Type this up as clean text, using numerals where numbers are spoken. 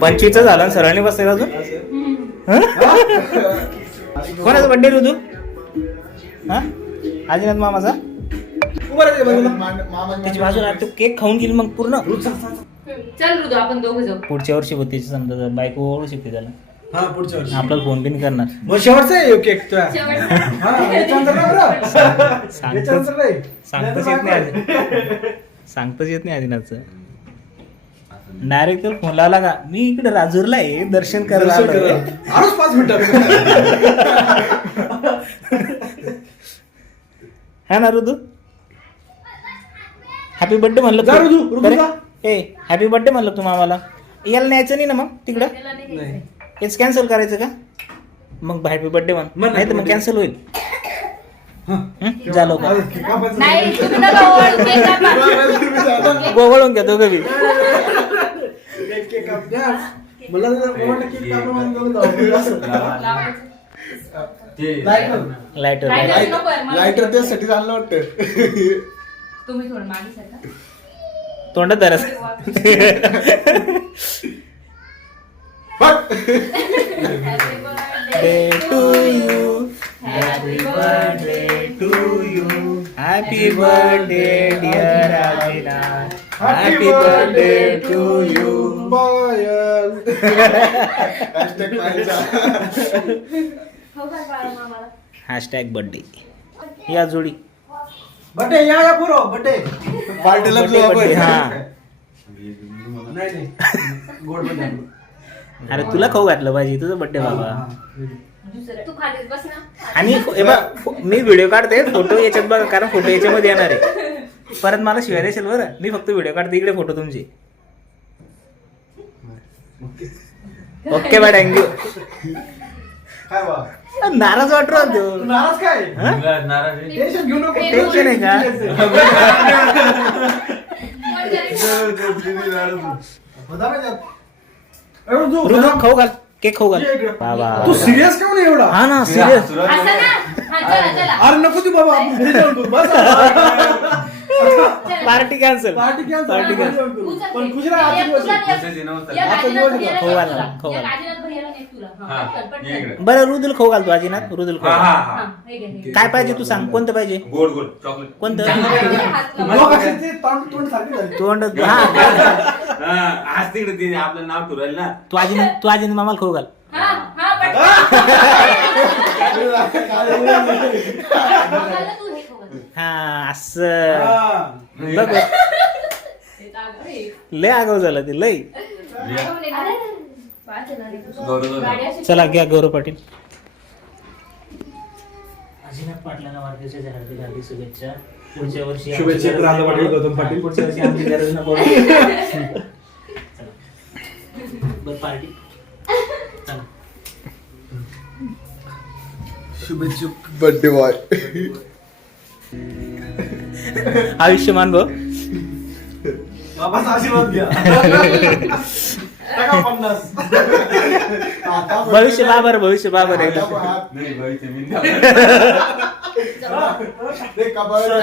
25 झालं आणि सरांनी बसले अजून. कोणाचा बर्थडे ऋतू? हा आदिनाथ मामाचा. त्याची बाजूला तू केक खाऊन गेली मग पूर्ण. चल ऋतू आपण दोघं जाऊ. पुढच्या वर्षी होती समजा बायको ओळखू शकते त्याला. हा पुढच्या वर्षी आपल्याला फोन बिन करणार. मग शेवटचा आहे केक तुझ्या. शेवटचा. सांगताच येत नाही आधी. सांगताच येत नाही आदिनाथचं. डायरेक्ट फोन लावला का मी इकडे राजूरला आहे दर्शन करायला आलोय. आरोच 5 मिनिटात. हा ना ऋतू. हॅपी बर्थडे म्हणलं जा ऋतू, ऋतू बरं? जा. ए हॅपी बर्थडे म्हणलं तू मामाला. याला न्यायचं नाही ना मग तिकडं. त्याला नाही घ्यायचं. नाही. हेच कॅन्सल करायचं का मग हॅपी बर्थडे म्हण. नाही तर मग कॅन्सल होईल. जा लवकर. नाही तुम्ही नका ओळखू, केक कापा. गोवळून घ्या दोघं बी. मला केक कापून आणून घेऊन जाऊ. लावायचं. लाईटर Lighter नको आहे, मला लायटर त्यासाठी चाललं वाटतं. तुम्ही थोडं मागे सरका. तोंडात धरस. Happy birthday to you happy birthday to you happy birthday dear Adinath happy birthday to you. Payal. हो काय बाळा मामाला. हॅशटॅग बर्थडे या जोडी. बटे या पुरो बटे. पार्टीला Birthday, birthday, हा. नाही गोड बटे. अरे तुला खाऊ घातलं पाहिजे तुझं बर्थडे बाबा. तू खालीच बस ना. आणि हे बघ मी व्हिडिओ काढते फोटो याच्यात बघा कारण फोटो याच्यामध्ये येणार आहे. परत मला शिवाय असेल बरं. मी फक्त व्हिडिओ काढते इकडे फोटो तुमचे. ओके बा थँक्यू. काय बा नाराज वाटतो तू नाराज काय? टेन्शन घेऊ नको. टेन्शन आहे का? बदाम आहे त्यात. ऋतू खाऊ घाल केक खाऊ घाल बाबा. तू सिरियस का नाही एवढा? हा ना सिरियस. असं ना. हा, चला चला. अरे नको तू बाबा आपण घरी जाऊन करू. बस party cancel. Party cancel. Party cancel. उचल. पण खुश राहा, एक आजची तुला गोष्ट. एक- एक आजीनाथ भैयाला खाऊ एक घाल ना, तुला. खाऊ एक घाल. आजीनाथ भैयाला एक तुला. हा, हा, पटकन, पटकन. ये इकडे. बरं रुदुल खाऊ घाल तू आजीनाथ रुदुल खाऊ घाल. हा, हे घे, हे घे. काय पाहिजे तू सांग कोणतं पाहिजे गोड गोड चॉकलेट. कोणतं हात लावा. लोक असे ते तोंड सारखी झाली. तोंड. हा आज तिकडे ते आपलं नाव ठरवलं ना. तू आजीनाथ मामाला खाऊ घाल. हा, हा, पटकन. मामाला तू हे खाऊ घाल. हा असं हा. बघ हे टाक रे. लय आगाव झालं ते लय. अरे, पाच येणार आहे. गौरव. गाडी अशी- चला घ्या गौरव पाटील. अजिनाथ पाटलांना वाढदिवसाच्या हार्दिक हार्दिक शुभेच्छा. पुढच्या वर्षी शुभेच्छा राधा पाटील, गौतम पाटील. पुढच्या वर्षी आमची गरज न पडू. चला. बरं पार्टी चला. शुभेच्छुक बर्थडे बॉय. आयुष्यमान भाऊ. बाबाचा आशीर्वाद घ्या. टाका 50. भविष्य बाबर आहे. आता नाही भाई ते मी ते कपाळावर